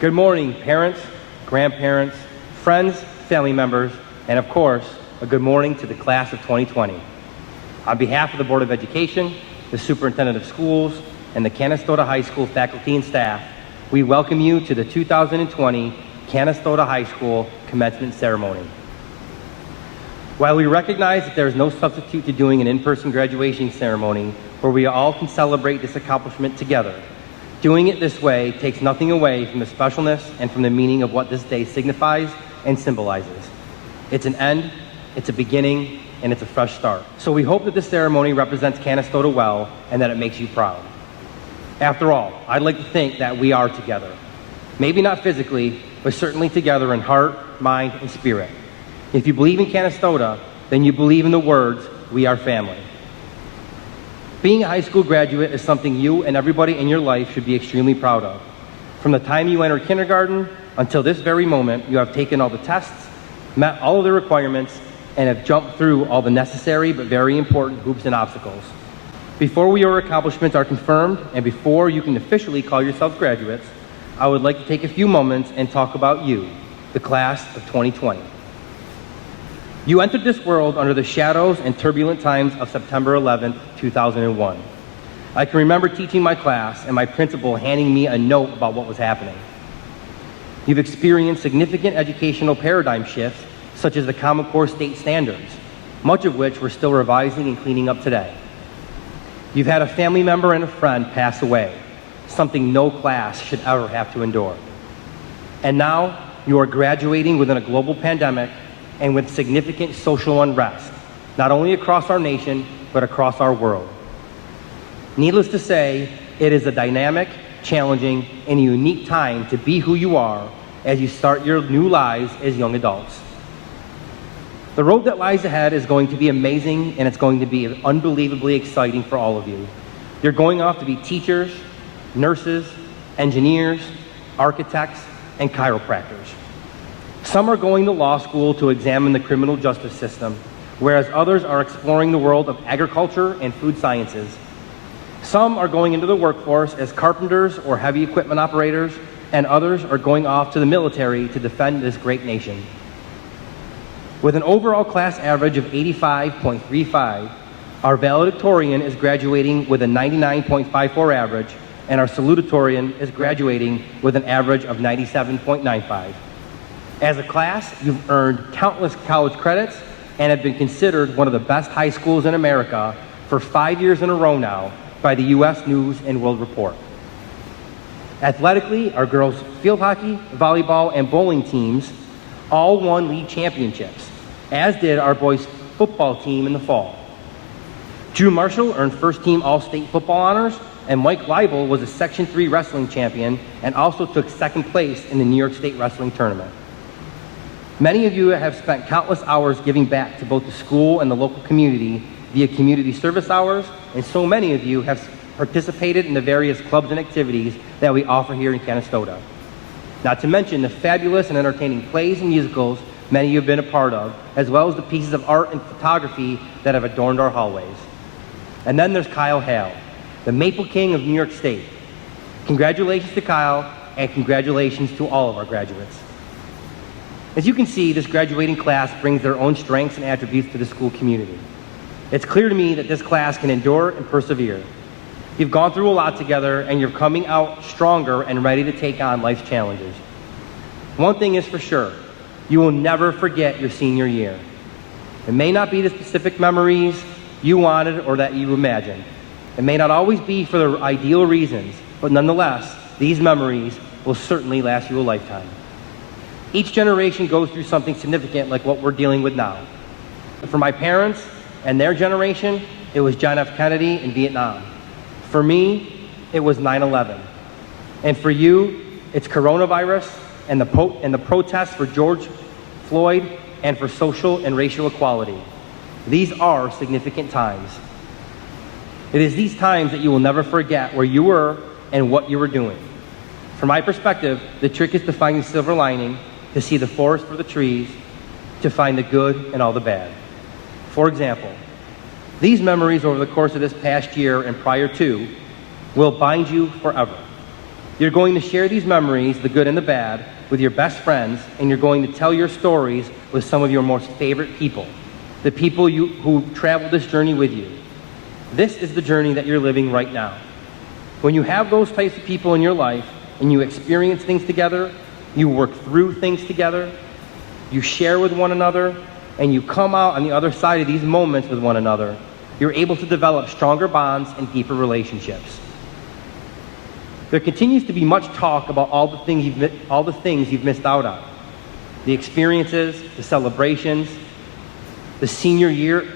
Good morning, parents, grandparents, friends, family members, and of course, a good morning to the class of 2020. On behalf of the Board of Education, the Superintendent of Schools, and the Canastota High School faculty and staff, we welcome you to the 2020 Canastota High School Commencement Ceremony. While we recognize that there is no substitute to doing an in-person graduation ceremony where we all can celebrate this accomplishment together, doing it this way takes nothing away from the specialness and from the meaning of what this day signifies and symbolizes. It's an end, it's a beginning, and it's a fresh start. So we hope that this ceremony represents Canastota well and that it makes you proud. After all, I'd like to think that we are together. Maybe not physically, but certainly together in heart, mind, and spirit. If you believe in Canastota, then you believe in the words, "We are family." Being a high school graduate is something you and everybody in your life should be extremely proud of. From the time you enter kindergarten until this very moment, you have taken all the tests, met all of the requirements, and have jumped through all the necessary but very important hoops and obstacles. Before your accomplishments are confirmed and before you can officially call yourselves graduates, I would like to take a few moments and talk about you, the class of 2020. You entered this world under the shadows and turbulent times of September 11th, 2001. I can remember teaching my class and my principal handing me a note about what was happening. You've experienced significant educational paradigm shifts, such as the Common Core state standards, much of which we're still revising and cleaning up today. You've had a family member and a friend pass away, something no class should ever have to endure. And now you are graduating within a global pandemic and with significant social unrest, not only across our nation, but across our world. Needless to say, it is a dynamic, challenging, and unique time to be who you are as you start your new lives as young adults. The road that lies ahead is going to be amazing, and it's going to be unbelievably exciting for all of you. You're going off to be teachers, nurses, engineers, architects, and chiropractors. Some are going to law school to examine the criminal justice system, whereas others are exploring the world of agriculture and food sciences. Some are going into the workforce as carpenters or heavy equipment operators, and others are going off to the military to defend this great nation. With an overall class average of 85.35, our valedictorian is graduating with a 99.54 average, and our salutatorian is graduating with an average of 97.95. As a class, you've earned countless college credits and have been considered one of the best high schools in America for 5 years in a row now by the U.S. News and World Report. Athletically, our girls' field hockey, volleyball, and bowling teams all won league championships, as did our boys' football team in the fall. Drew Marshall earned first-team All-State football honors, and Mike Leibel was a Section 3 wrestling champion and also took second place in the New York State Wrestling Tournament. Many of you have spent countless hours giving back to both the school and the local community via community service hours, and so many of you have participated in the various clubs and activities that we offer here in Canastota. Not to mention the fabulous and entertaining plays and musicals many of you have been a part of, as well as the pieces of art and photography that have adorned our hallways. And then there's Kyle Hale, the Maple King of New York State. Congratulations to Kyle, and congratulations to all of our graduates. As you can see, this graduating class brings their own strengths and attributes to the school community. It's clear to me that this class can endure and persevere. You've gone through a lot together, and you're coming out stronger and ready to take on life's challenges. One thing is for sure, you will never forget your senior year. It may not be the specific memories you wanted or that you imagined. It may not always be for the ideal reasons, but nonetheless, these memories will certainly last you a lifetime. Each generation goes through something significant like what we're dealing with now. For my parents and their generation, it was John F. Kennedy in Vietnam. For me, it was 9/11. And for you, it's coronavirus and the protests for George Floyd and for social and racial equality. These are significant times. It is these times that you will never forget where you were and what you were doing. From my perspective, the trick is to find the silver lining, to see the forest for the trees, to find the good and all the bad. For example, these memories over the course of this past year and prior to will bind you forever. You're going to share these memories, the good and the bad, with your best friends, and you're going to tell your stories with some of your most favorite people, the people who traveled this journey with you. This is the journey that you're living right now. When you have those types of people in your life, and you experience things together, you work through things together, you share with one another, and you come out on the other side of these moments with one another, you're able to develop stronger bonds and deeper relationships. There continues to be much talk about all the things you've missed out on. The experiences, the celebrations, the senior year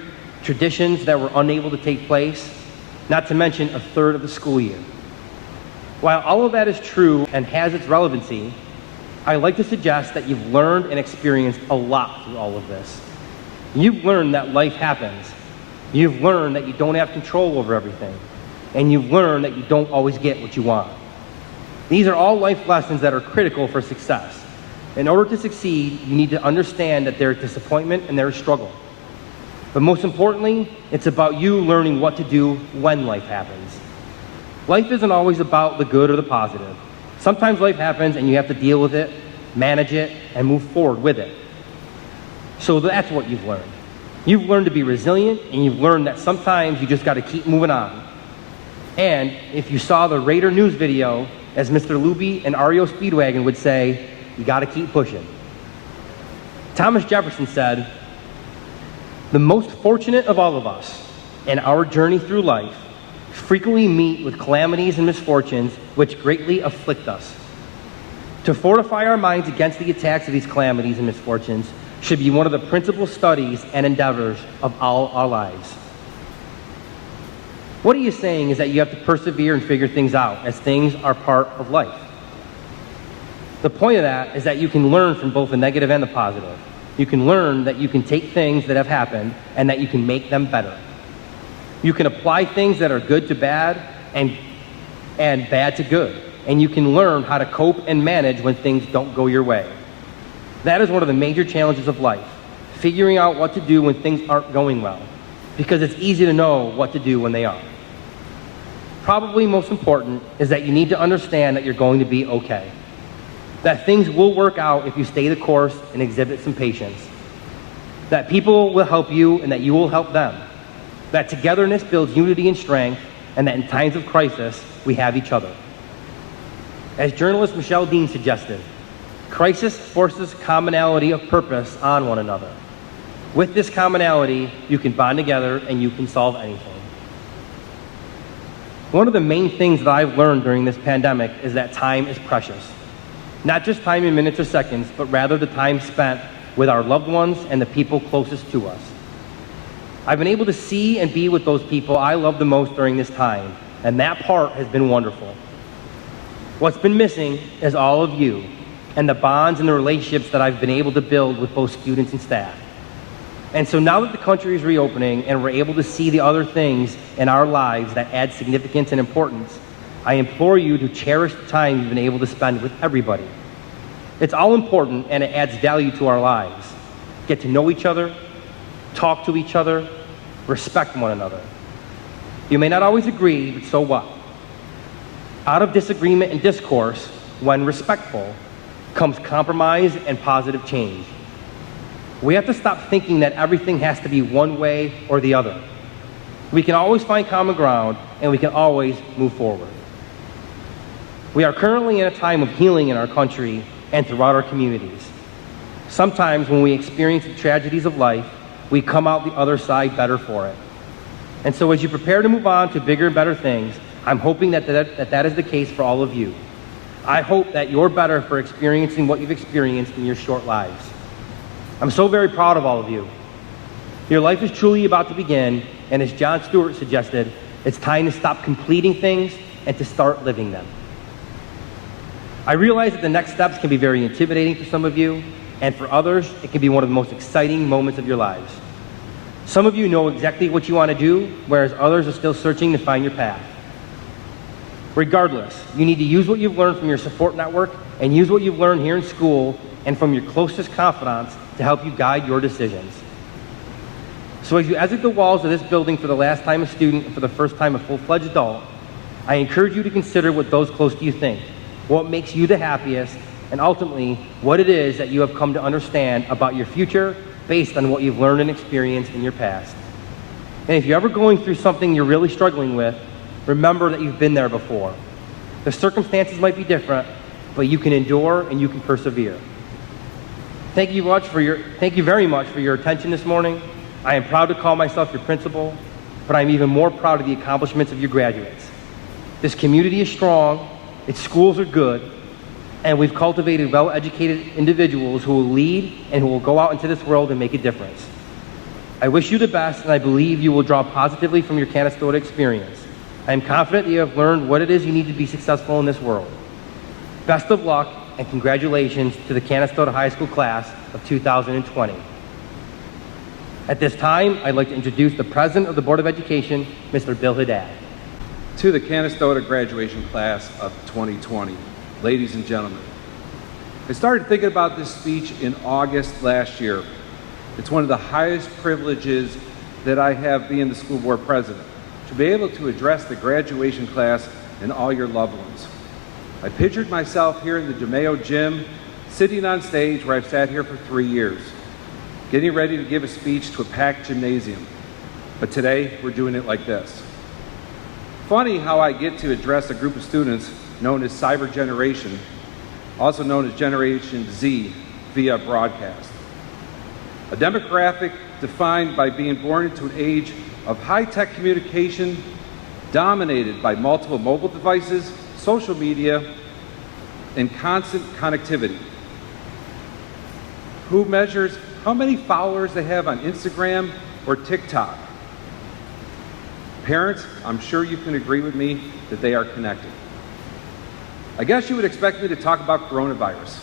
traditions that were unable to take place, not to mention a third of the school year. While all of that is true and has its relevancy, I like to suggest that you've learned and experienced a lot through all of this. You've learned that life happens. You've learned that you don't have control over everything. And you've learned that you don't always get what you want. These are all life lessons that are critical for success. In order to succeed, you need to understand that there is disappointment and there is struggle. But most importantly, it's about you learning what to do when life happens. Life isn't always about the good or the positive. Sometimes life happens and you have to deal with it, manage it, and move forward with it. So that's what you've learned. You've learned to be resilient, and you've learned that sometimes you just got to keep moving on. And if you saw the Raider news video, as Mr. Luby and REO Speedwagon would say, you got to keep pushing. Thomas Jefferson said, "The most fortunate of all of us in our journey through life frequently meet with calamities and misfortunes which greatly afflict us. To fortify our minds against the attacks of these calamities and misfortunes should be one of the principal studies and endeavors of all our lives." What he is saying is that you have to persevere and figure things out, as things are part of life. The point of that is that you can learn from both the negative and the positive. You can learn that you can take things that have happened and that you can make them better. You can apply things that are good to bad and bad to good. And you can learn how to cope and manage when things don't go your way. That is one of the major challenges of life, figuring out what to do when things aren't going well, because it's easy to know what to do when they are. Probably most important is that you need to understand that you're going to be okay. That things will work out if you stay the course and exhibit some patience. That people will help you and that you will help them. That togetherness builds unity and strength, and that in times of crisis, we have each other. As journalist Michelle Dean suggested, crisis forces commonality of purpose on one another. With this commonality, you can bond together and you can solve anything. One of the main things that I've learned during this pandemic is that time is precious. Not just time in minutes or seconds, but rather the time spent with our loved ones and the people closest to us. I've been able to see and be with those people I love the most during this time, and that part has been wonderful. What's been missing is all of you and the bonds and the relationships that I've been able to build with both students and staff. And so now that the country is reopening and we're able to see the other things in our lives that add significance and importance, I implore you to cherish the time you've been able to spend with everybody. It's all important and it adds value to our lives. Get to know each other, talk to each other, respect one another. You may not always agree, but so what? Out of disagreement and discourse, when respectful, comes compromise and positive change. We have to stop thinking that everything has to be one way or the other. We can always find common ground, and we can always move forward. We are currently in a time of healing in our country and throughout our communities. Sometimes when we experience the tragedies of life, we come out the other side better for it. And so as you prepare to move on to bigger and better things, I'm hoping that is the case for all of you. I hope that you're better for experiencing what you've experienced in your short lives. I'm so very proud of all of you. Your life is truly about to begin, and as John Stewart suggested, it's time to stop completing things and to start living them. I realize that the next steps can be very intimidating for some of you, and for others, it can be one of the most exciting moments of your lives. Some of you know exactly what you want to do, whereas others are still searching to find your path. Regardless, you need to use what you've learned from your support network and use what you've learned here in school and from your closest confidants to help you guide your decisions. So as you exit the walls of this building for the last time a student and for the first time a full-fledged adult, I encourage you to consider what those close to you think. what makes you the happiest, and ultimately what it is that you have come to understand about your future based on what you've learned and experienced in your past. And if you're ever going through something you're really struggling with, remember that you've been there before. The circumstances might be different, but you can endure and you can persevere. Thank you very much for your attention this morning. I am proud to call myself your principal, but I'm even more proud of the accomplishments of your graduates. This community is strong, its schools are good, and we've cultivated well-educated individuals who will lead and who will go out into this world and make a difference. I wish you the best, and I believe you will draw positively from your Canastota experience. I am confident that you have learned what it is you need to be successful in this world. Best of luck, and congratulations to the Canastota High School class of 2020. At this time, I'd like to introduce the President of the Board of Education, Mr. Bill Haddad. To the Canastota graduation class of 2020, ladies and gentlemen, I started thinking about this speech in August last year. It's one of the highest privileges that I have being the school board president, to be able to address the graduation class and all your loved ones. I pictured myself here in the DeMayo gym, sitting on stage where I've sat here for 3 years, getting ready to give a speech to a packed gymnasium. But today, we're doing it like this. Funny how I get to address a group of students known as Cyber Generation, also known as Generation Z, via broadcast. A demographic defined by being born into an age of high-tech communication, dominated by multiple mobile devices, social media, and constant connectivity. Who measures how many followers they have on Instagram or TikTok? Parents, I'm sure you can agree with me that they are connected. I guess you would expect me to talk about coronavirus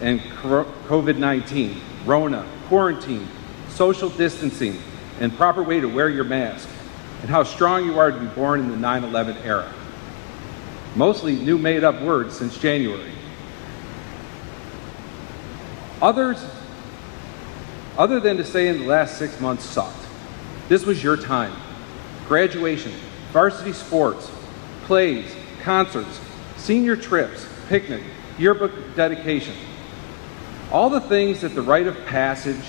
and COVID-19, Rona, quarantine, social distancing, and proper way to wear your mask, and how strong you are to be born in the 9/11 era. Mostly new made-up words since January. Other than to say in the last 6 months sucked. This was your time. Graduation, varsity sports, plays, concerts, senior trips, picnic, yearbook dedication. All the things that the rite of passage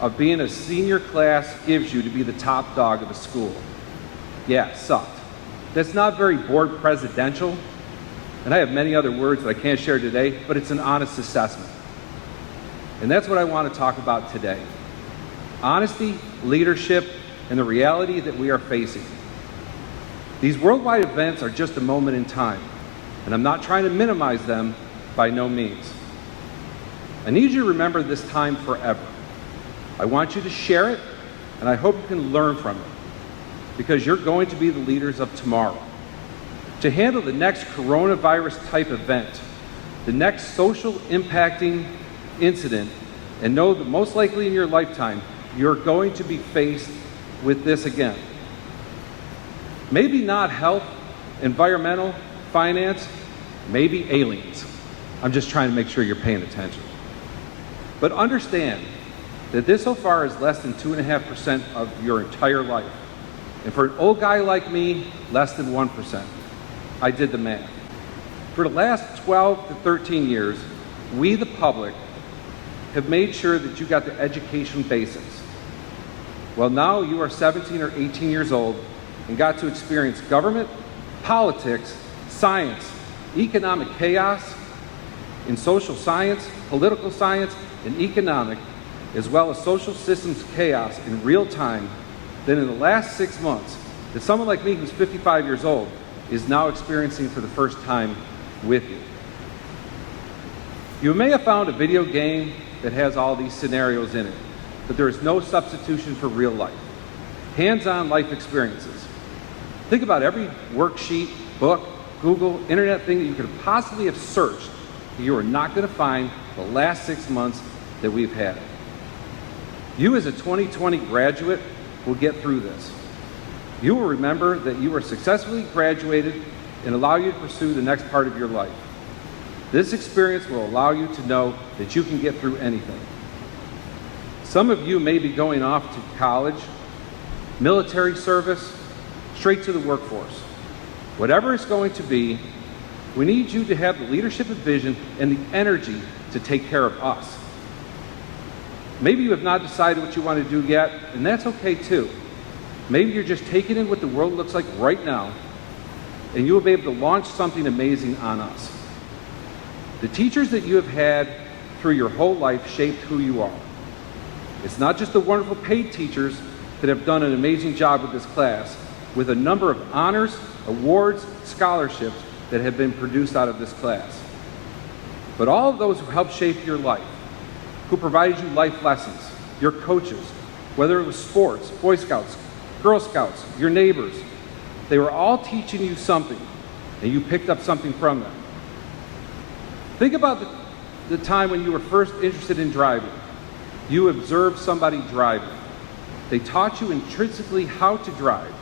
of being a senior class gives you to be the top dog of the school. Yeah, sucked. That's not very board presidential, and I have many other words that I can't share today, but it's an honest assessment. And that's what I want to talk about today. Honesty, leadership, and the reality that we are facing. These worldwide events are just a moment in time, and I'm not trying to minimize them by no means. I need you to remember this time forever. I want you to share it, and I hope you can learn from it, because you're going to be the leaders of tomorrow. To handle the next coronavirus type event, the next social impacting incident, and know that most likely in your lifetime, you're going to be faced with this again. Maybe not health, environmental, finance, maybe aliens. I'm just trying to make sure you're paying attention. But understand that this so far is less than 2.5% of your entire life. And for an old guy like me, less than 1%. I did the math. For the last 12 to 13 years, we, the public, have made sure that you got the education basics. Well, now you are 17 or 18 years old and got to experience government, politics, science, economic chaos, in social science, political science, and economic, as well as social systems chaos in real time, than in the last 6 months that someone like me who's 55 years old is now experiencing for the first time with you. You may have found a video game that has all these scenarios in it, but there is no substitution for real life. Hands-on life experiences. Think about every worksheet, book, Google, internet thing that you could possibly have searched that you are not going to find the last 6 months that we've had. You as a 2020 graduate will get through this. You will remember that you were successfully graduated and allow you to pursue the next part of your life. This experience will allow you to know that you can get through anything. Some of you may be going off to college, military service, straight to the workforce. Whatever it's going to be, We need you to have the leadership and vision and the energy to take care of us. Maybe you have not decided what you want to do yet, and that's okay too. Maybe you're just taking in what the world looks like right now, and you will be able to launch something amazing on us. The teachers that you have had through your whole life shaped who you are. It's not just the wonderful paid teachers that have done an amazing job with this class, with a number of honors, awards, scholarships that have been produced out of this class. But all of those who helped shape your life, who provided you life lessons, your coaches, whether it was sports, Boy Scouts, Girl Scouts, your neighbors, they were all teaching you something, and you picked up something from them. Think about the time when you were first interested in driving. You observed somebody driving. They taught you intrinsically how to drive,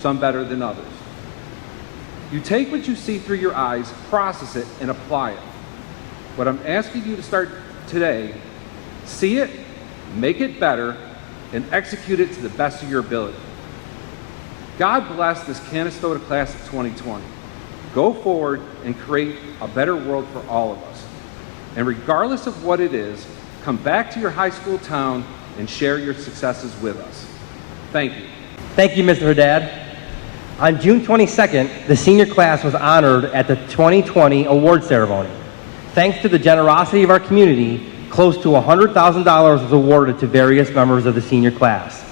some better than others. You take what you see through your eyes, process it, and apply it. What I'm asking you to start today, see it, make it better, and execute it to the best of your ability. God bless this Canastota class of 2020. Go forward and create a better world for all of us. And regardless of what it is, come back to your high school town and share your successes with us. Thank you. Thank you, Mr. Haddad. On June 22nd, the senior class was honored at the 2020 award ceremony. Thanks to the generosity of our community, close to $100,000 was awarded to various members of the senior class.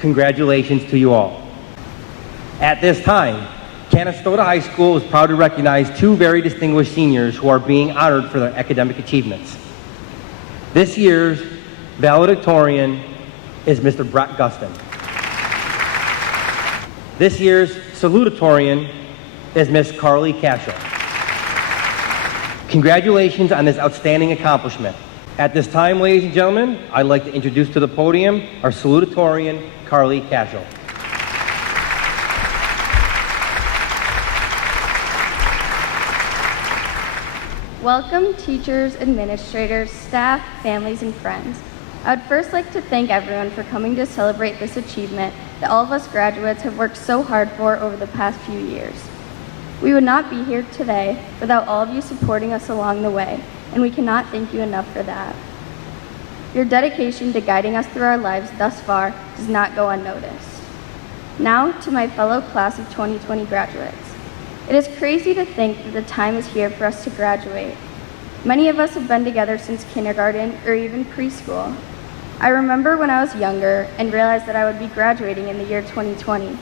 Congratulations to you all. At this time, Canastota High School is proud to recognize two very distinguished seniors who are being honored for their academic achievements. This year's valedictorian is Mr. Brett Gustin. This year's salutatorian is Miss Carly Cashel. Congratulations on this outstanding accomplishment. At this time, ladies and gentlemen, I'd like to introduce to the podium our salutatorian, Carly Cashel. Welcome, teachers, administrators, staff, families, and friends. I would first like to thank everyone for coming to celebrate this achievement that all of us graduates have worked so hard for over the past few years. We would not be here today without all of you supporting us along the way, and we cannot thank you enough for that. Your dedication to guiding us through our lives thus far does not go unnoticed. Now to my fellow class of 2020 graduates. It is crazy to think that the time is here for us to graduate. Many of us have been together since kindergarten or even preschool. I remember when I was younger and realized that I would be graduating in the year 2020.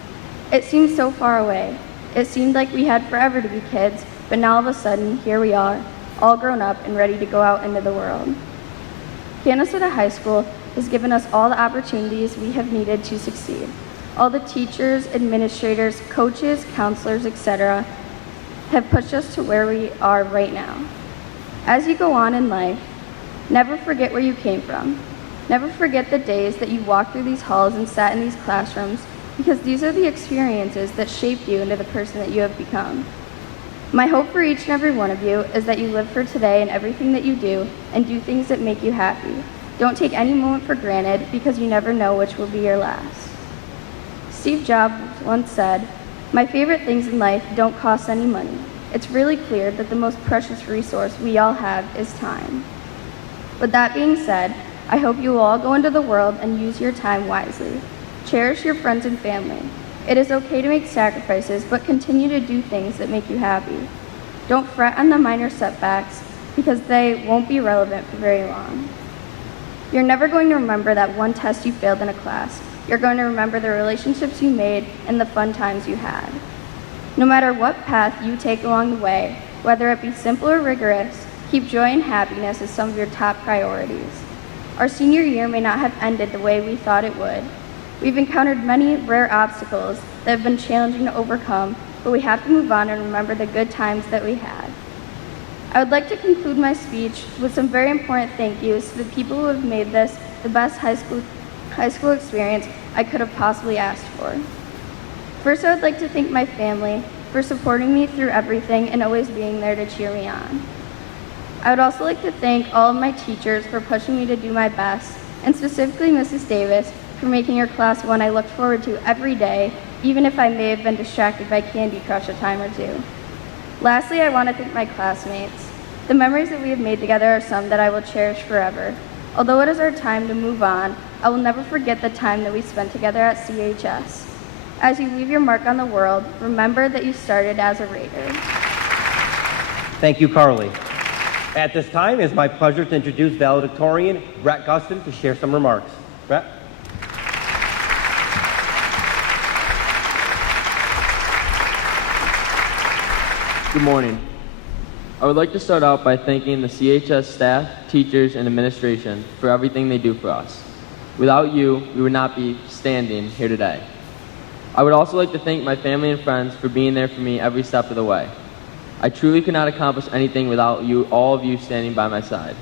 It seemed so far away. It seemed like we had forever to be kids, but now all of a sudden, here we are, all grown up and ready to go out into the world. Canastota High School has given us all the opportunities we have needed to succeed. All the teachers, administrators, coaches, counselors, etc. have pushed us to where we are right now. As you go on in life, never forget where you came from. Never forget the days that you walked through these halls and sat in these classrooms, because these are the experiences that shaped you into the person that you have become. My hope for each and every one of you is that you live for today in everything that you do and do things that make you happy. Don't take any moment for granted, because you never know which will be your last. Steve Jobs once said, "My favorite things in life don't cost any money. It's really clear that the most precious resource we all have is time." With that being said, I hope you will all go into the world and use your time wisely. Cherish your friends and family. It is okay to make sacrifices, but continue to do things that make you happy. Don't fret on the minor setbacks, because they won't be relevant for very long. You're never going to remember that one test you failed in a class. You're going to remember the relationships you made and the fun times you had. No matter what path you take along the way, whether it be simple or rigorous, keep joy and happiness as some of your top priorities. Our senior year may not have ended the way we thought it would. We've encountered many rare obstacles that have been challenging to overcome, but we have to move on and remember the good times that we had. I would like to conclude my speech with some very important thank yous to the people who have made this the best high school experience I could have possibly asked for. First, I would like to thank my family for supporting me through everything and always being there to cheer me on. I would also like to thank all of my teachers for pushing me to do my best, and specifically Mrs. Davis for making her class one I looked forward to every day, even if I may have been distracted by Candy Crush a time or two. Lastly, I want to thank my classmates. The memories that we have made together are some that I will cherish forever. Although it is our time to move on, I will never forget the time that we spent together at CHS. As you leave your mark on the world, remember that you started as a Raider. Thank you, Carly. At this time, it's my pleasure to introduce valedictorian Brett Gustin to share some remarks. Brett? Good morning. I would like to start out by thanking the CHS staff, teachers, and administration for everything they do for us. Without you, we would not be standing here today. I would also like to thank my family and friends for being there for me every step of the way. I truly could not accomplish anything without you, all of you standing by my side.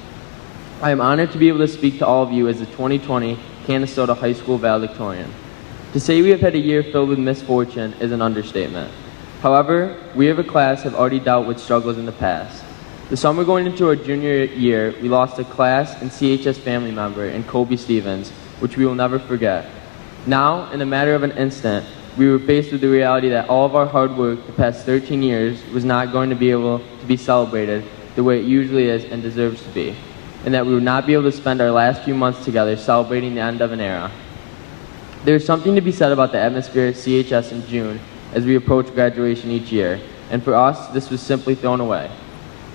I am honored to be able to speak to all of you as the 2020 Canastota High School valedictorian. To say we have had a year filled with misfortune is an understatement. However, we as a class have already dealt with struggles in the past. The summer going into our junior year, we lost a class and CHS family member in Kobe Stevens, which we will never forget. Now, in a matter of an instant, we were faced with the reality that all of our hard work the past 13 years was not going to be able to be celebrated the way it usually is and deserves to be, and that we would not be able to spend our last few months together celebrating the end of an era. There is something to be said about the atmosphere at CHS in June as we approach graduation each year, and for us, this was simply thrown away.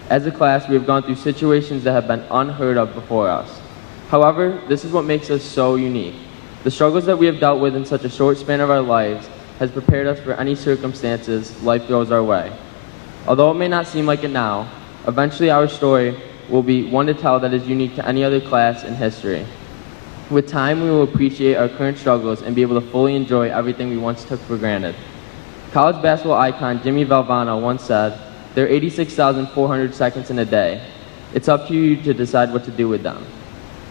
As a class, we have gone through situations that have been unheard of before us. However, this is what makes us so unique. The struggles that we have dealt with in such a short span of our lives has prepared us for any circumstances life throws our way. Although it may not seem like it now, eventually our story will be one to tell that is unique to any other class in history. With time, we will appreciate our current struggles and be able to fully enjoy everything we once took for granted. College basketball icon Jimmy Valvano once said, "There are 86,400 seconds in a day. It's up to you to decide what to do with them."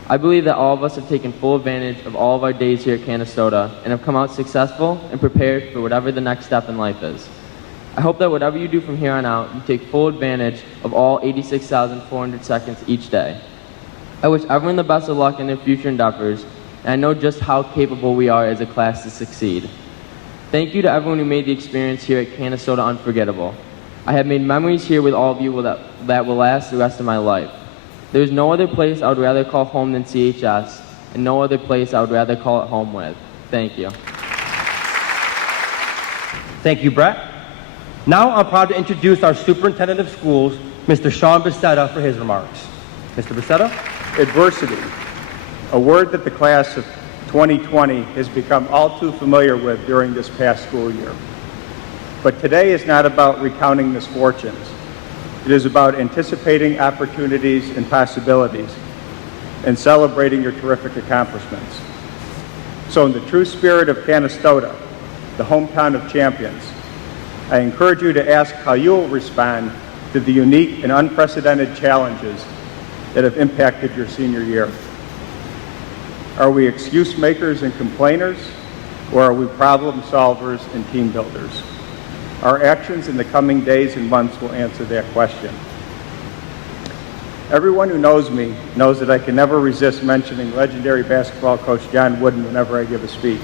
I believe that all of us have taken full advantage of all of our days here at Canastota and have come out successful and prepared for whatever the next step in life is. I hope that whatever you do from here on out, you take full advantage of all 86,400 seconds each day. I wish everyone the best of luck in their future endeavors, and I know just how capable we are as a class to succeed. Thank you to everyone who made the experience here at Canastota unforgettable. I have made memories here with all of you that will last the rest of my life. There is no other place I would rather call home than CHS, and no other place I would rather call it home with. Thank you. Thank you, Brett. Now I'm proud to introduce our superintendent of schools, Mr. Sean Becerra, for his remarks. Mr. Becerra? Adversity, a word that the class of 2020 has become all too familiar with during this past school year. But today is not about recounting misfortunes. It is about anticipating opportunities and possibilities and celebrating your terrific accomplishments. So in the true spirit of Canastota, the hometown of champions, I encourage you to ask how you will respond to the unique and unprecedented challenges that have impacted your senior year. Are we excuse makers and complainers, or are we problem solvers and team builders? Our actions in the coming days and months will answer that question. Everyone who knows me knows that I can never resist mentioning legendary basketball coach John Wooden whenever I give a speech.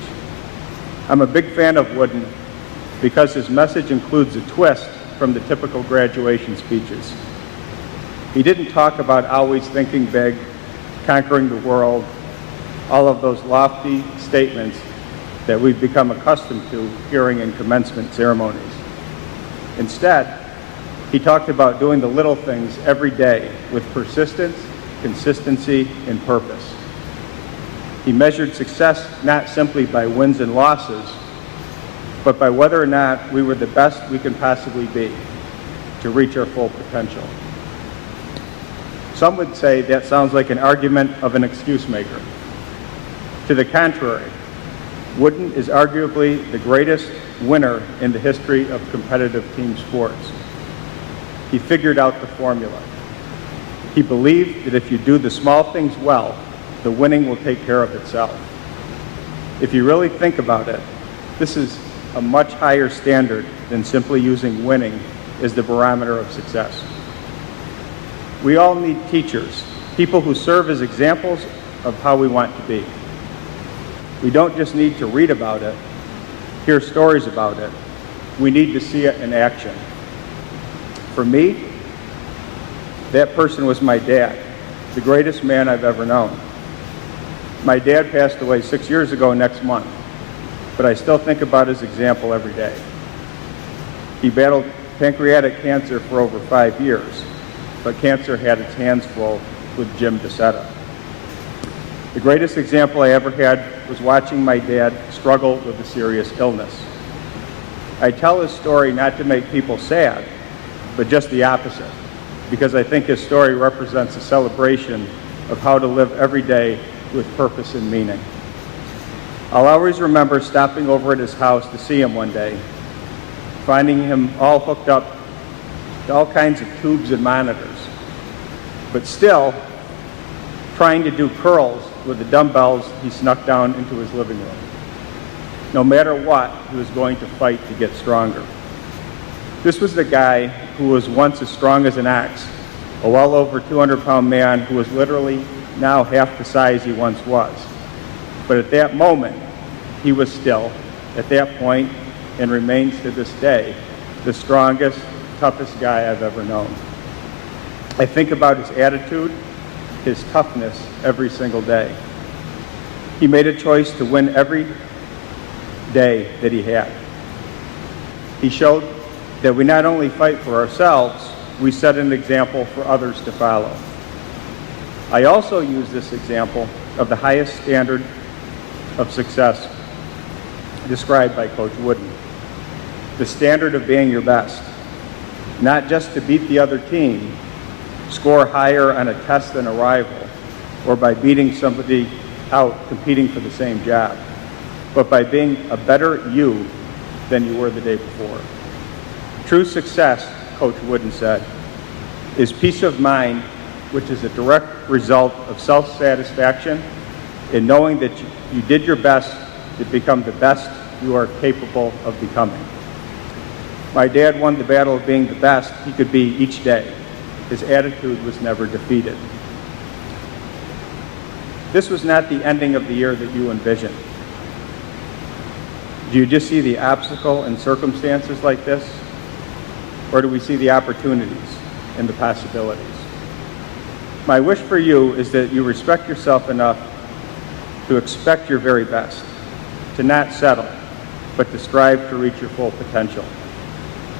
I'm a big fan of Wooden because his message includes a twist from the typical graduation speeches. He didn't talk about always thinking big, conquering the world, all of those lofty statements that we've become accustomed to hearing in commencement ceremonies. Instead, he talked about doing the little things every day with persistence, consistency, and purpose. He measured success not simply by wins and losses, but by whether or not we were the best we can possibly be to reach our full potential. Some would say that sounds like an argument of an excuse maker. To the contrary, Wooden is arguably the greatest winner in the history of competitive team sports. He figured out the formula. He believed that if you do the small things well, the winning will take care of itself. If you really think about it, this is a much higher standard than simply using winning as the barometer of success. We all need teachers, people who serve as examples of how we want to be. We don't just need to read about it, hear stories about it. We need to see it in action. For me, that person was my dad, the greatest man I've ever known. My dad passed away 6 years ago next month, but I still think about his example every day. He battled pancreatic cancer for over 5 years, but cancer had its hands full with Jim DeSetta. The greatest example I ever had was watching my dad struggle with a serious illness. I tell his story not to make people sad, but just the opposite, because I think his story represents a celebration of how to live every day with purpose and meaning. I'll always remember stopping over at his house to see him one day, finding him all hooked up to all kinds of tubes and monitors, but still trying to do curls with the dumbbells he snuck down into his living room. No matter what, he was going to fight to get stronger. This was the guy who was once as strong as an ox, a well over 200-pound man who was literally now half the size he once was. But at that moment, he was still, at that point, and remains to this day, the strongest, toughest guy I've ever known. I think about his attitude, his toughness every single day. He made a choice to win every day that he had. He showed that we not only fight for ourselves, we set an example for others to follow. I also use this example of the highest standard of success described by Coach Wooden. The standard of being your best, not just to beat the other team, score higher on a test than a rival, or by beating somebody out competing for the same job, but by being a better you than you were the day before. True success, Coach Wooden said, is peace of mind, which is a direct result of self-satisfaction in knowing that you did your best to become the best you are capable of becoming. My dad won the battle of being the best he could be each day. His attitude was never defeated. This was not the ending of the year that you envisioned. Do you just see the obstacle and circumstances like this? Or do we see the opportunities and the possibilities? My wish for you is that you respect yourself enough to expect your very best, to not settle, but to strive to reach your full potential.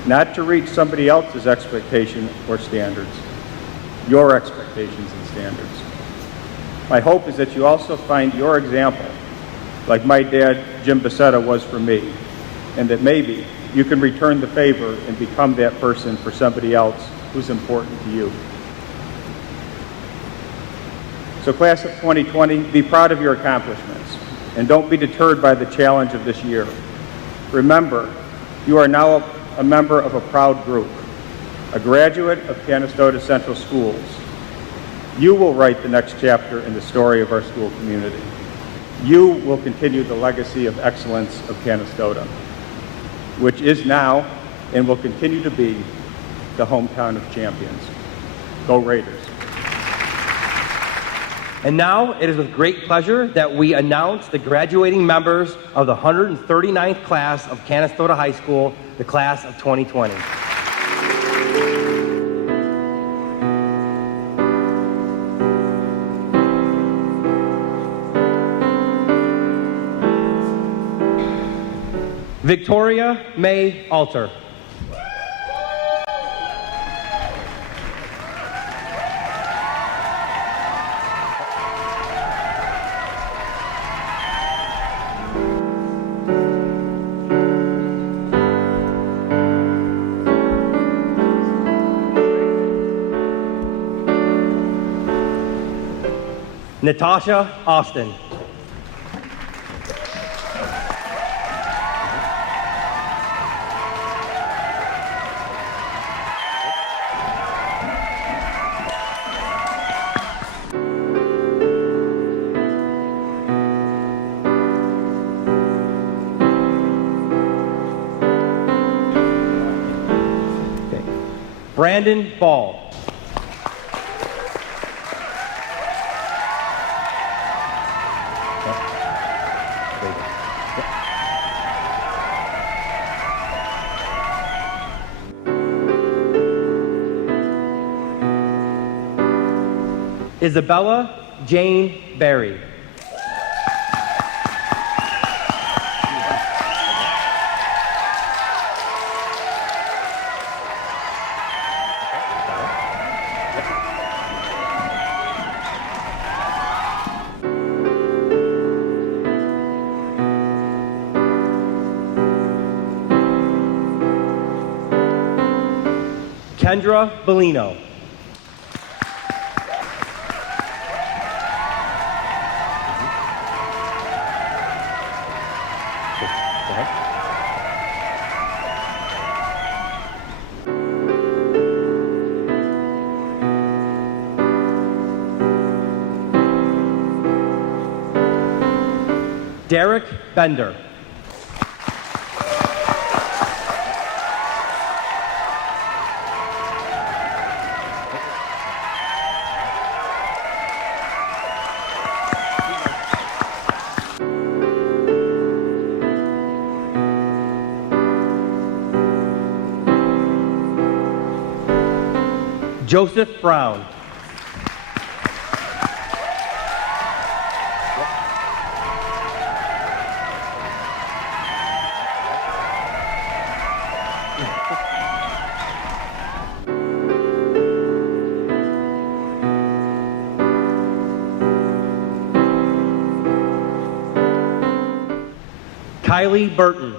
Not to reach somebody else's expectation or standards, your expectations and standards. My hope is that you also find your example, like my dad, Jim DeSetta, was for me, and that maybe you can return the favor and become that person for somebody else who's important to you. So class of 2020, be proud of your accomplishments, and don't be deterred by the challenge of this year. Remember, you are now a member of a proud group, a graduate of Canastota Central Schools. You will write the next chapter in the story of our school community. You will continue the legacy of excellence of Canastota, which is now and will continue to be the hometown of champions. Go Raiders. And now it is with great pleasure that we announce the graduating members of the 139th class of Canastota High School, the class of 2020. Victoria May Alter. Natasha Austin. Brandon Ball. Isabella Jane Berry. Kendra Bellino. Derek Bender. Joseph Brown. Kylie Burton.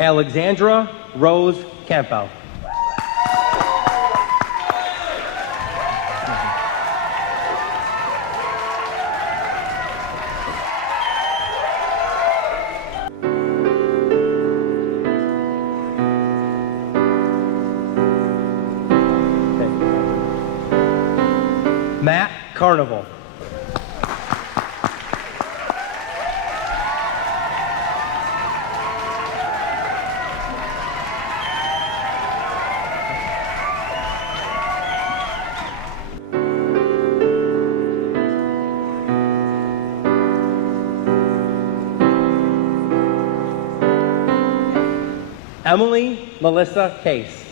Alexandra Rose Campbell. Matt Carnival. Emily Melissa Case.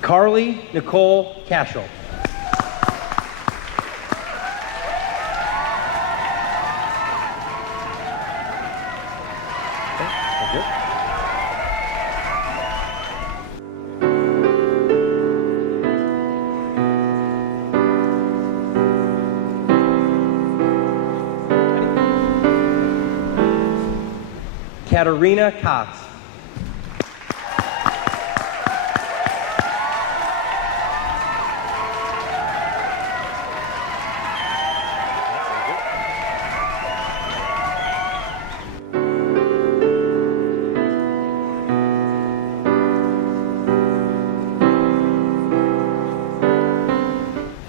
Carly Nicole Cashel. Katarina Cox.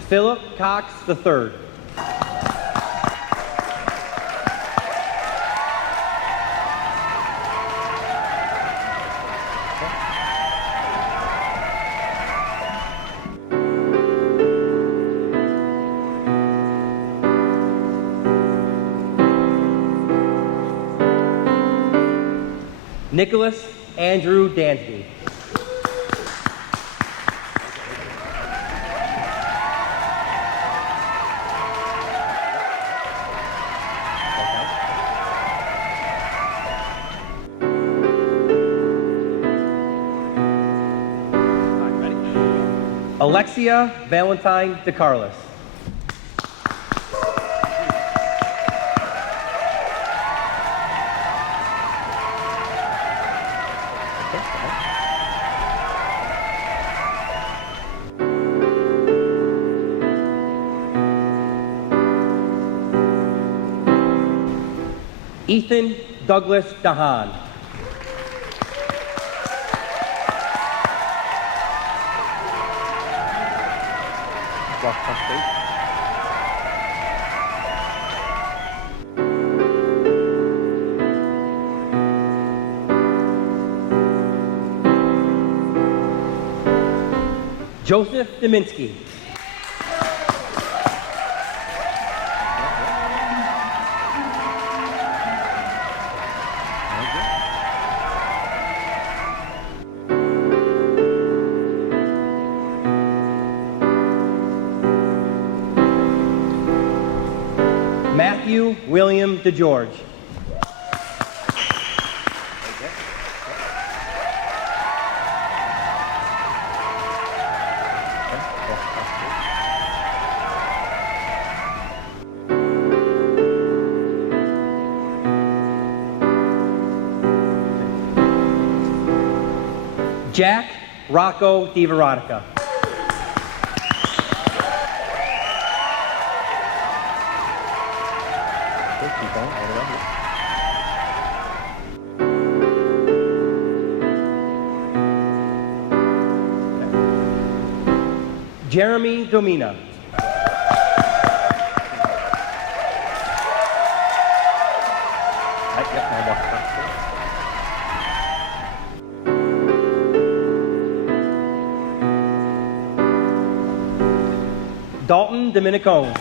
Philip Cox III. Nicholas Andrew Dansby. Alexia Valentine DeCarlos. Ethan Douglas Dahan. Walk across stage. Joseph Dominski. Matthew William DeGeorge. Jack Rocco DiVeronica. Jeremy Domina. Dalton Dominicone.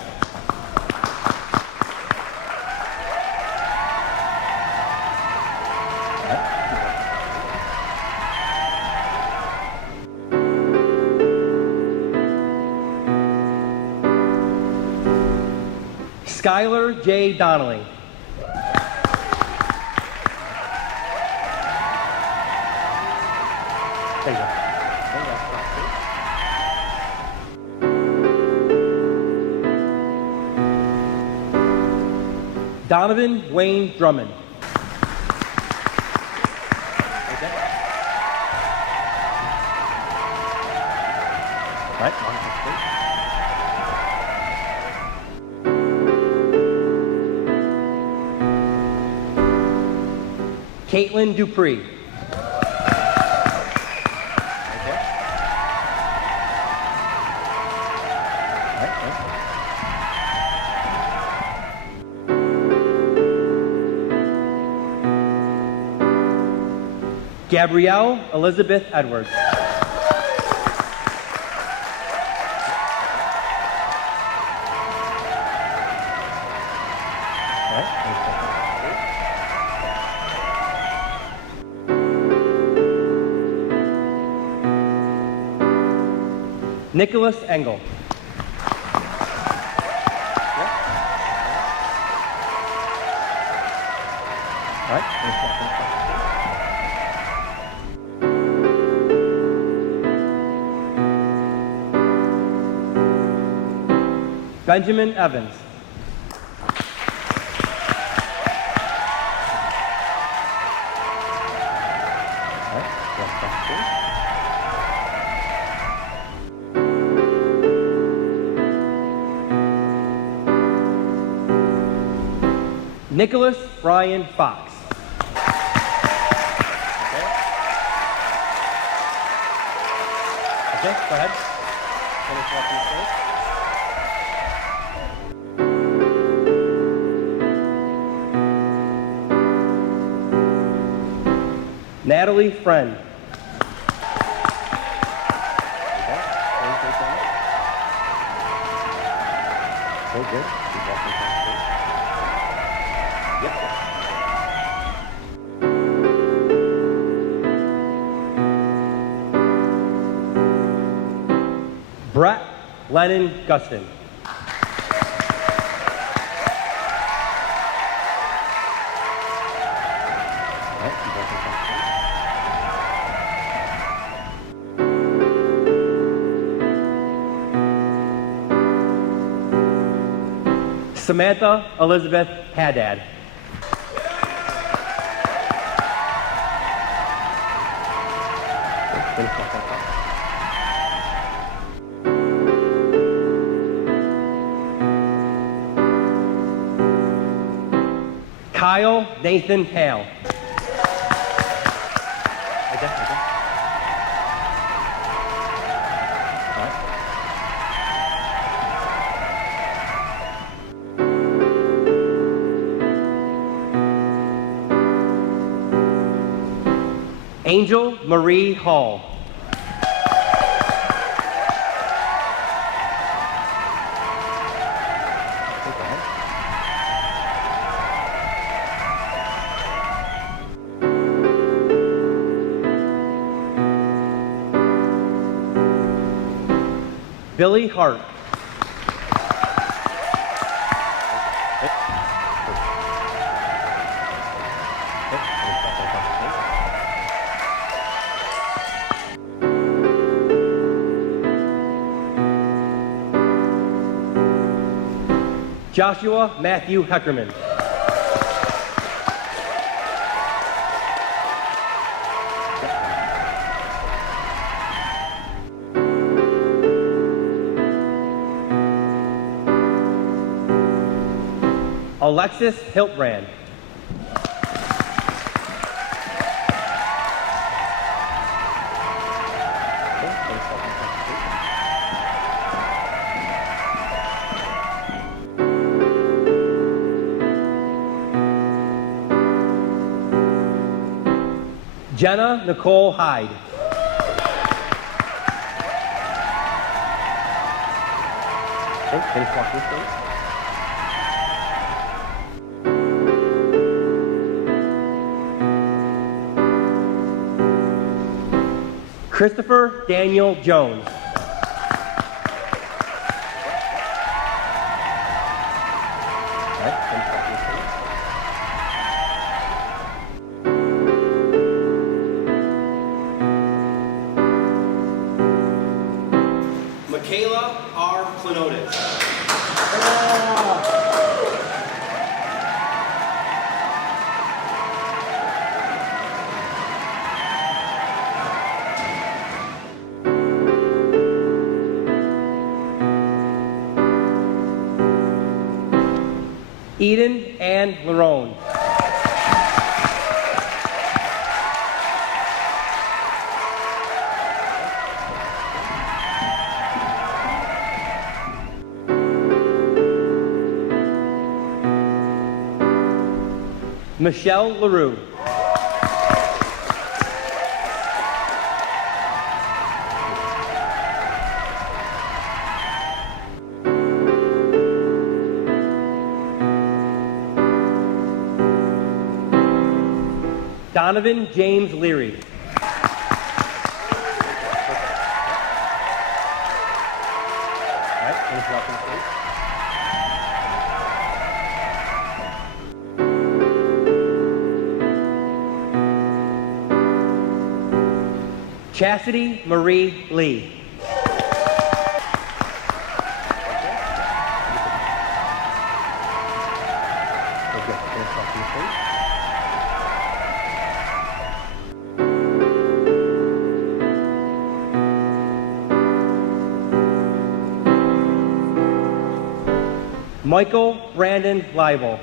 Skylar J. Donnelly. There you go. Donovan Wayne Drummond. Right. Caitlin Dupree. Gabrielle Elizabeth Edwards. Nicholas Engel. Benjamin Evans. Nicholas Brian Fox. Okay, go ahead. Finish walking the stage. Natalie Friend. Okay, good. Keep walking across the stage. Yep. Brett Lennon Gustin. Samantha Elizabeth Haddad. Kyle Nathan Hale. Angel Marie Hall. Billy Hart. Joshua Matthew Heckerman. Alexis Hiltbrand. Jenna Nicole Hyde. Okay, finish walking, please. Christopher Daniel Jones. Michaela R. Planotis. Eden Ann Larone. Michelle LaRue. Donovan James Leary. Chastity Marie Lee. Michael Brandon Leibel.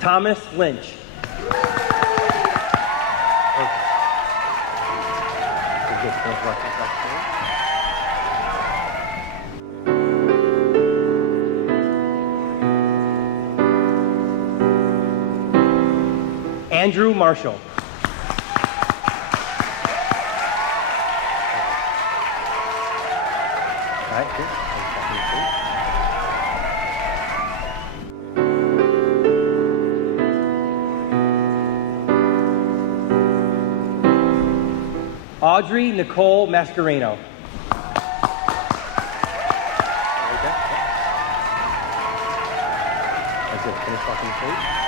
Thomas Lynch. Andrew Marshall. All right, good. Audrey Nicole Mascarino. That's it. Finish walking the plate.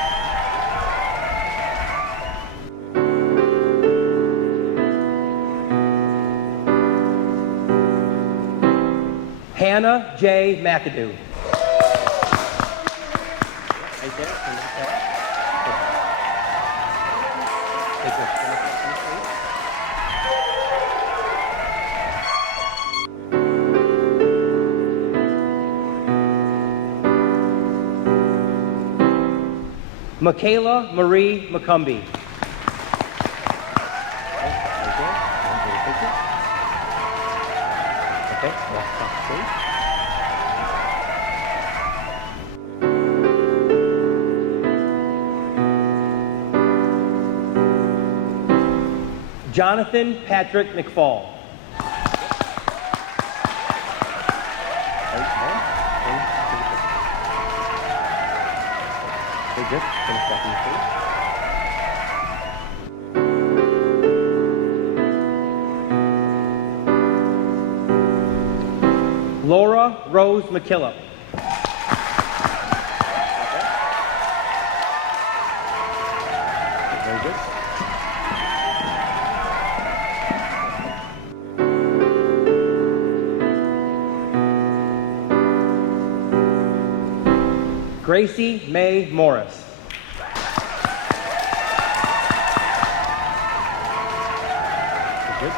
Hannah J. McAdoo. Right there. Take this. Michaela Marie McCumbee. Okay, walk across the stage. Jonathan Patrick McFall. Okay, good. Finish back in the stage. Laura Rose McKillop. Very good. Gracie May Morris. Good.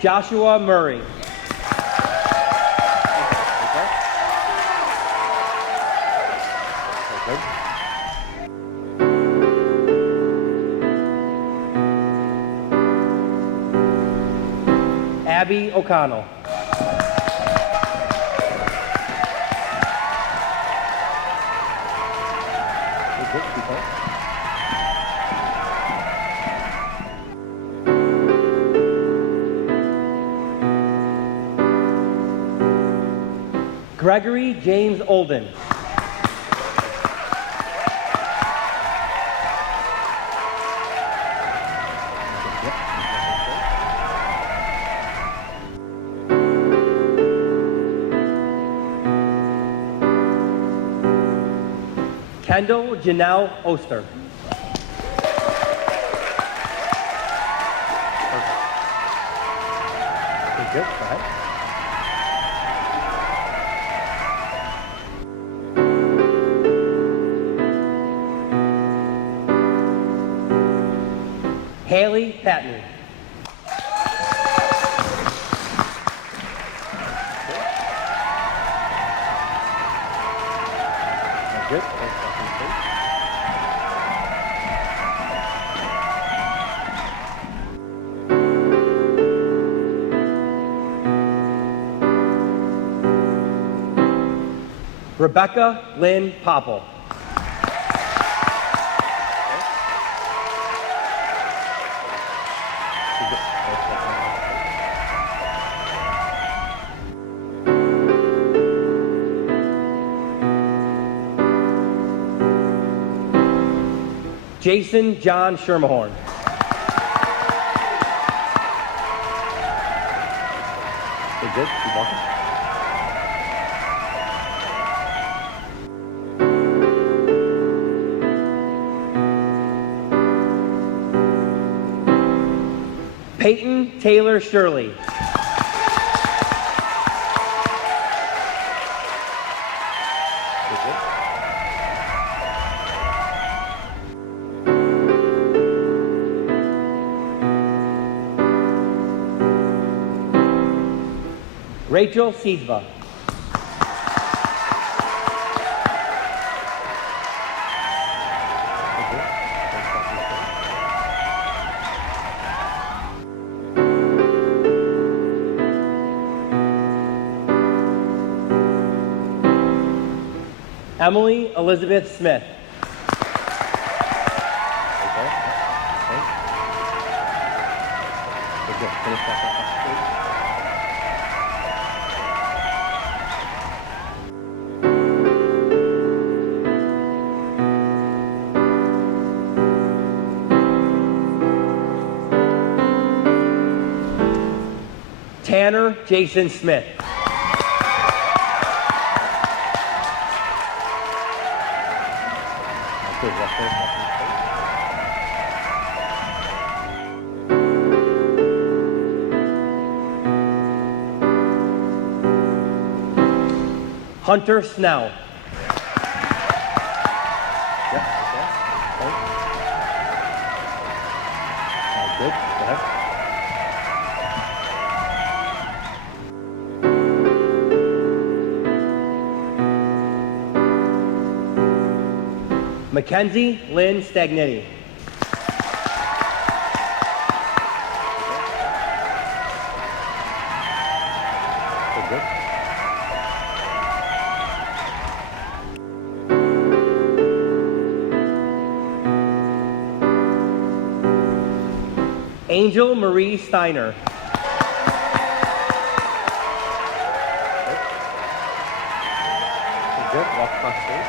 Joshua Murray. Abby O'Connell. Gregory James Olden. Kendall Janelle Oster. Okay, good. Go ahead. Haley Patton. Good. Rebecca Lynn Popple. Jason John Schermerhorn. Okay, good. Keep walking. Peyton Taylor Shirley. Rachel Seesba. Emily Elizabeth Smith. Tanner Jason Smith. Good. Walk finish, walk finish, please. Hunter Snell. Yep, okay. Good. Go ahead. Mackenzie Lynn Stagnetti. Good. Angel Marie Steiner. Good. Walk across stage.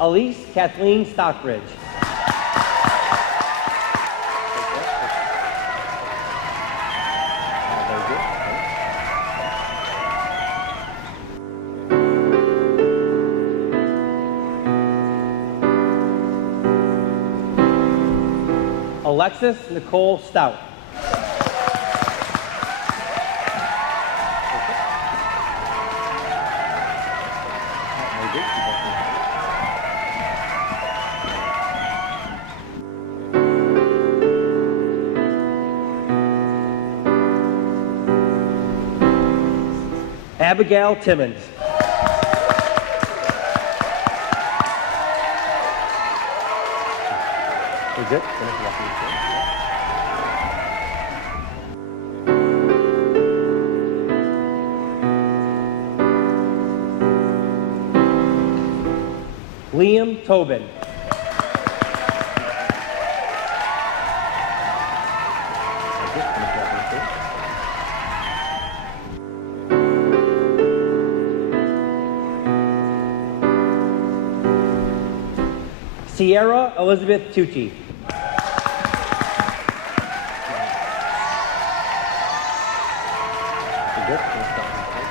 Elise Kathleen Stockbridge. Very good. Alexis Nicole Stout. Very good. Abigail Timmons. We're good? Finish walking the floor. Liam Tobin. We're good? Finish walking the floor. Sierra Elizabeth Tucci. We're good? Finish walking the floor.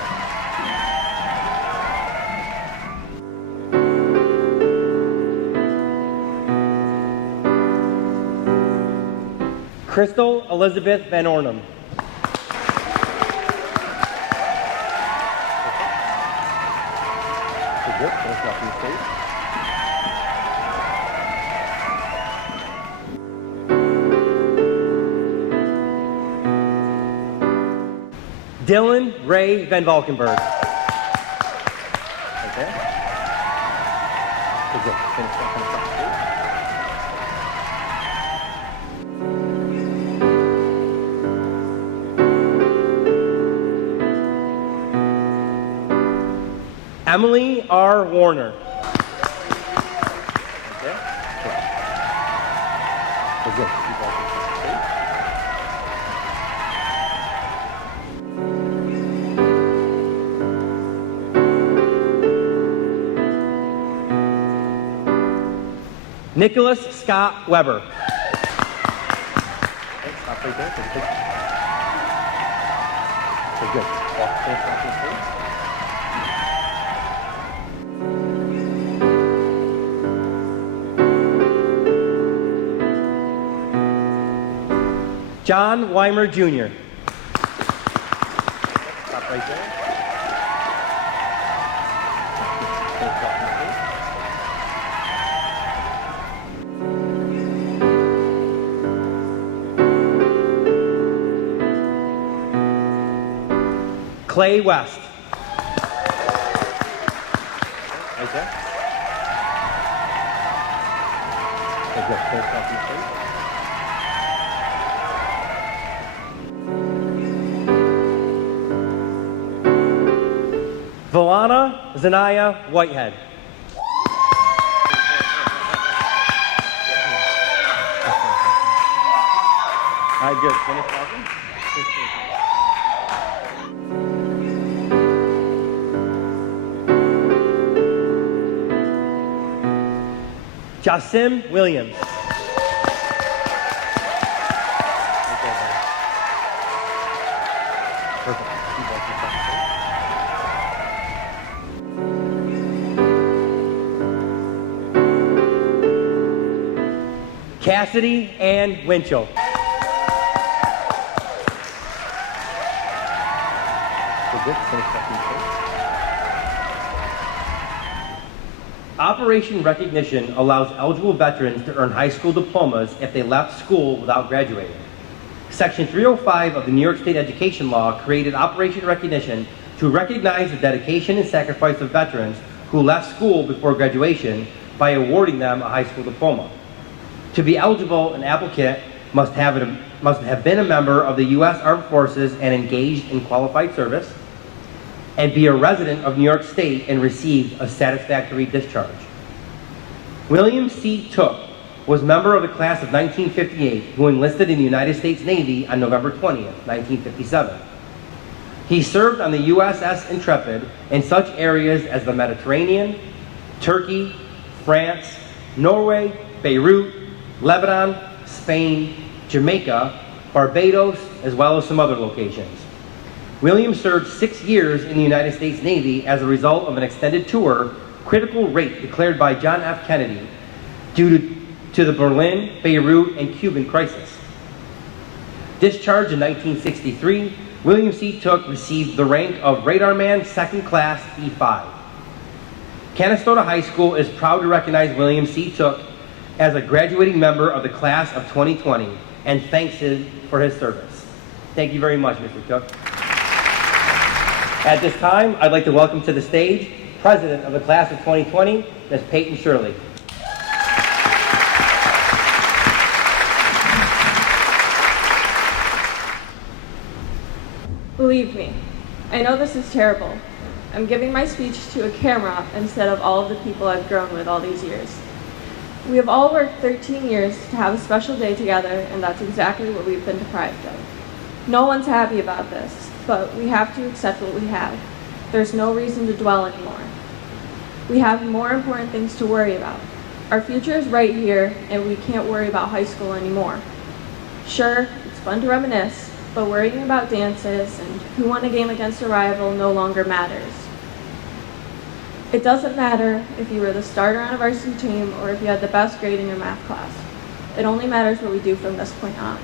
Crystal Elizabeth Van Ornum. We're good? Finish walking the stage. Dylan Ray Van Valkenburg. Okay. We're good. Finish walking the stage. Emily R. Warner. Okay. We're good. Keep walking. Nicholas Scott Weber. Okay, stop right there. Okay, good. Walk, finish walking, please. John Weimer Jr. Stop right there. Finish walking, please. Clay West. Right there. Okay, good. Finish walking, please. Valana Zanaya Whitehead. All right, good. Finish walking. Jasim Williams. Okay. Cassidy Ann Winchell. Operation Recognition allows eligible veterans to earn high school diplomas if they left school without graduating. Section 305 of the New York State Education Law created Operation Recognition to recognize the dedication and sacrifice of veterans who left school before graduation by awarding them a high school diploma. To be eligible, an applicant must have been a member of the U.S. Armed Forces and engaged in qualified service, and be a resident of New York State and received a satisfactory discharge. William C. Took was member of the class of 1958 who enlisted in the United States Navy on November 20th, 1957. He served on the USS Intrepid in such areas as the Mediterranean, Turkey, France, Norway, Beirut, Lebanon, Spain, Jamaica, Barbados, as well as some other locations. William served 6 years in the United States Navy as a result of an extended tour, critical rate declared by John F. Kennedy due to the Berlin, Beirut, and Cuban crisis. Discharged in 1963, William C. Took received the rank of Radarman 2nd Class E5. Canastota High School is proud to recognize William C. Took as a graduating member of the class of 2020 and thanks him for his service. Thank you very much, Mr. Took. At this time, I'd like to welcome to the stage President of the class of 2020, Ms. Peyton Shirley. Believe me, I know this is terrible. I'm giving my speech to a camera instead of all of the people I've grown with all these years. We have all worked 13 years to have a special day together, and that's exactly what we've been deprived of. No one's happy about this, but we have to accept what we have. There's no reason to dwell anymore. We have more important things to worry about. Our future is right here, and we can't worry about high school anymore. Sure, it's fun to reminisce, but worrying about dances and who won a game against a rival no longer matters. It doesn't matter if you were the starter on a varsity team or if you had the best grade in your math class. It only matters what we do from this point on.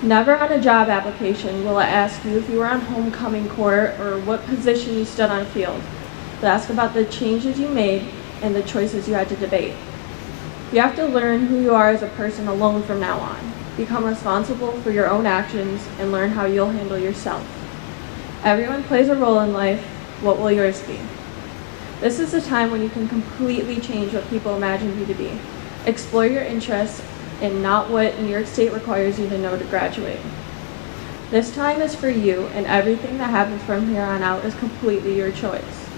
Never on a job application will it ask you if you were on homecoming court or what position you stood on a field. They'll ask about the changes you made and the choices you had to debate. You have to learn who you are as a person alone from now on. Become responsible for your own actions and learn how you'll handle yourself. Everyone plays a role in life. What will yours be? This is a time when you can completely change what people imagine you to be. Explore your interests and not what New York State requires you to know to graduate. This time is for you, and everything that happens from here on out is completely your choice.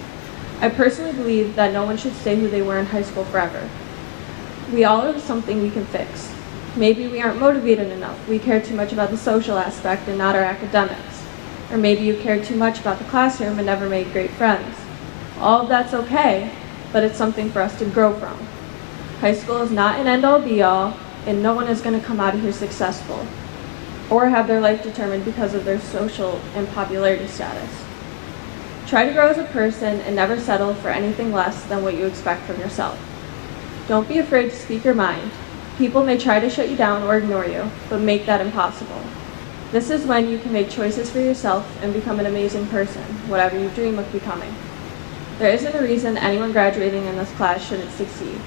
I personally believe that no one should stay who they were in high school forever. We all have something we can fix. Maybe we aren't motivated enough. We care too much about the social aspect and not our academics. Or maybe you care too much about the classroom and never made great friends. All of that's okay, but it's something for us to grow from. High school is not an end-all be-all, and no one is going to come out of here successful or have their life determined because of their social and popularity status. Try to grow as a person and never settle for anything less than what you expect from yourself. Don't be afraid to speak your mind. People may try to shut you down or ignore you, but make that impossible. This is when you can make choices for yourself and become an amazing person, whatever you dream of becoming. There isn't a reason anyone graduating in this class shouldn't succeed.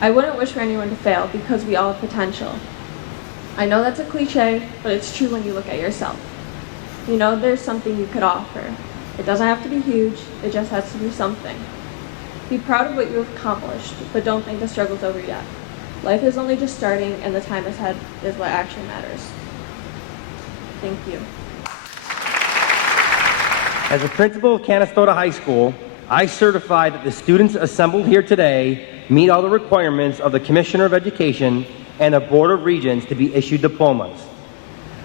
I wouldn't wish for anyone to fail because we all have potential. I know that's a cliche, but it's true when you look at yourself. You know there's something you could offer. It doesn't have to be huge, it just has to be something. Be proud of what you have accomplished, but don't think the struggle's over yet. Life is only just starting, and the time ahead is what actually matters. Thank you. As a principal of Canastota High School, I certify that the students assembled here today meet all the requirements of the Commissioner of Education and the Board of Regents to be issued diplomas.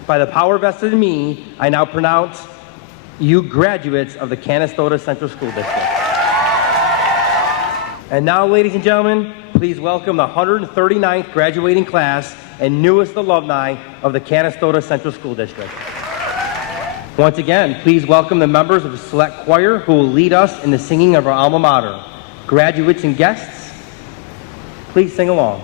By the power vested in me, I now pronounce you graduates of the Canastota Central School District. And now, ladies and gentlemen, please welcome the 139th graduating class and newest alumni of the Canastota Central School District. Once again, please welcome the members of the select choir who will lead us in the singing of our alma mater. Graduates and guests, please sing along.